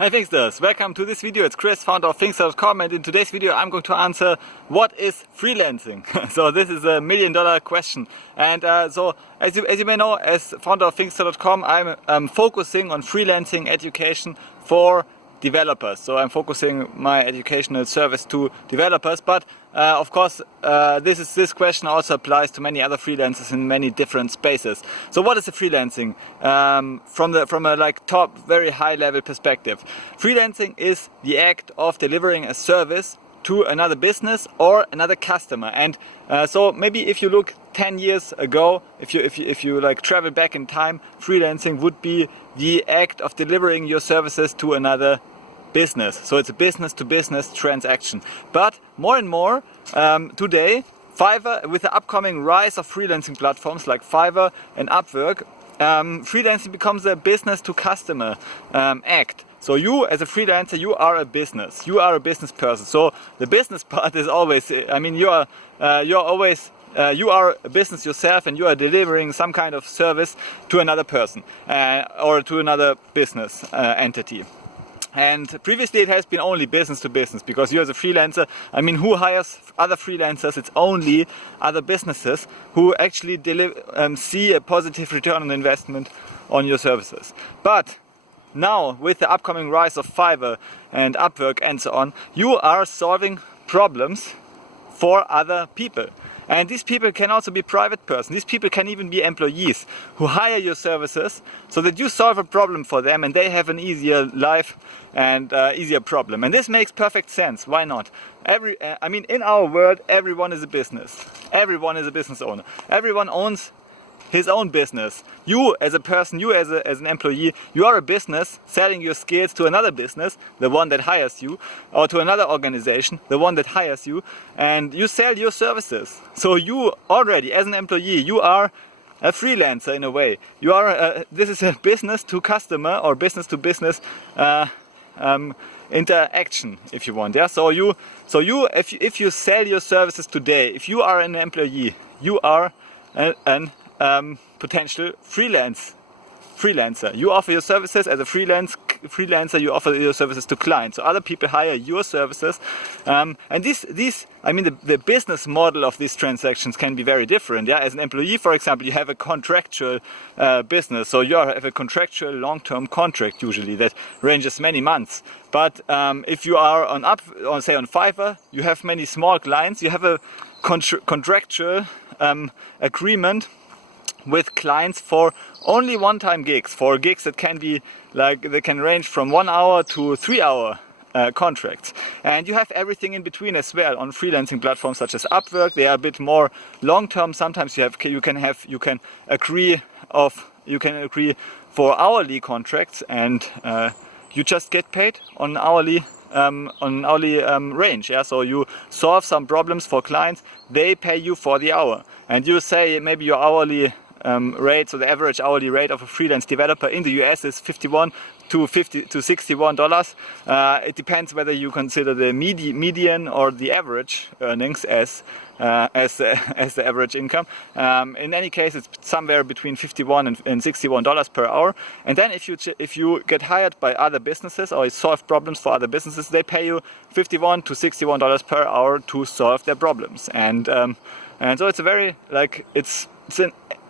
Hi Finxters, welcome to this video. It's Chris, founder of Finxter.com, and in today's video I'm going to answer what is freelancing. So this is a $1 million question, and so as you may know, as founder of Finxter.com, I'm focusing on freelancing education for developers. So I'm focusing my educational service to developers, but of course this question also applies to many other freelancers in many different spaces. So what is the freelancing from a like top very high level perspective? Freelancing is the act of delivering a service to another business or another customer. And so maybe if you look 10 years ago, if you like travel back in time, freelancing would be the act of delivering your services to another business. So it's a business to business transaction. But more and more today, Fiverr, with the upcoming rise of freelancing platforms like Fiverr and Upwork, freelancing becomes a business to customer act. So you as a freelancer, you are a business. You are a business person. So the business part is always, I mean, you are a business yourself, and you are delivering some kind of service to another person or to another business entity. And previously it has been only business to business, because you as a freelancer, I mean, who hires other freelancers? It's only other businesses who actually see a positive return on investment on your services. But now, with the upcoming rise of Fiverr and Upwork and so on, you are solving problems for other people. And these people can also be private persons. These people can even be employees who hire your services so that you solve a problem for them and they have an easier life and easier problem. And this makes perfect sense. Why not? I mean, in our world, everyone is a business. Everyone is a business owner. Everyone owns his own business. You as a person, you as an employee, you are a business selling your skills to another business, the one that hires you, or to another organization, the one that hires you, and you sell your services. So you already, as an employee, you are a freelancer in a way. You are this is a business to customer or business to business interaction, if you want. Yeah. So if you sell your services today, if you are an employee, you are an potential freelancer. You offer your services as a freelancer. You offer your services to clients. So other people hire your services, and these I mean the business model of these transactions can be very different. Yeah, as an employee, for example, you have a contractual business. So you have a contractual long-term contract usually that ranges many months. But if you are on Fiverr, you have many small clients. You have a contractual agreement with clients for only one-time gigs, for gigs that can be they can range from 1 hour to 3 hour contracts. And you have everything in between as well on freelancing platforms such as Upwork. They are a bit more long-term. Sometimes you can agree for hourly contracts, and you just get paid on hourly range. Yeah, so you solve some problems for clients, they pay you for the hour, and you say maybe your hourly rate, so the average hourly rate of a freelance developer in the US is $51 to $61. It depends whether you consider the median or the average earnings as the average income. In any case, it's somewhere between $51 and $61 per hour. And then if you get hired by other businesses or you solve problems for other businesses, they pay you $51 to $61 per hour to solve their problems. And so it's a very it's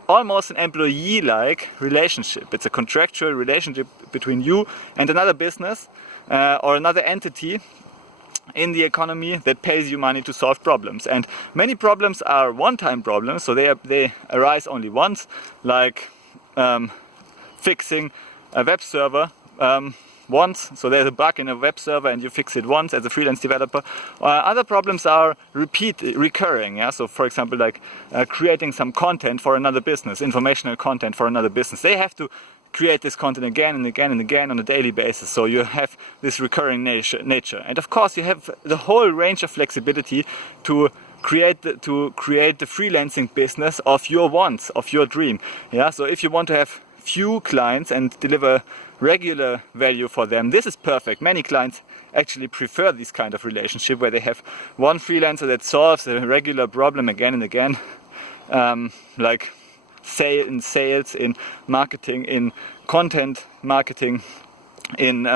almost an employee-like relationship. It's a contractual relationship between you and another business or another entity in the economy that pays you money to solve problems. And many problems are one-time problems, so they arise only once, like fixing a web server once. So there's a bug in a web server and you fix it once as a freelance developer. Other problems are recurring. Yeah. So for example, creating some content for another business, informational content for another business. They have to create this content again and again and again on a daily basis. So you have this recurring nature. And of course you have the whole range of flexibility to create the freelancing business of your wants, of your dream. Yeah. So if you want to have few clients and deliver regular value for them, this is perfect. Many clients actually prefer this kind of relationship where they have one freelancer that solves a regular problem again and again, like sales, in marketing, in content marketing, in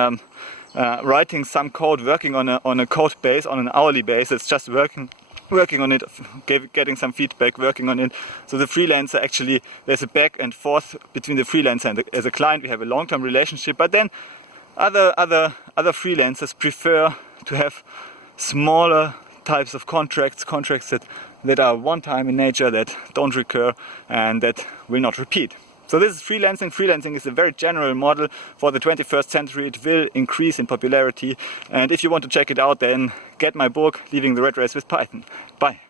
writing some code, working on a code base on an hourly basis, just working on it, getting some feedback, working on it. So the freelancer, actually, there's a back and forth between the freelancer and as a client. We have a long-term relationship, but then other freelancers prefer to have smaller types of contracts that are one-time in nature, that don't recur and that will not repeat. So this is freelancing. Freelancing is a very general model for the 21st century. It will increase in popularity, and if you want to check it out, then get my book, Leaving the Red Race with Python. Bye.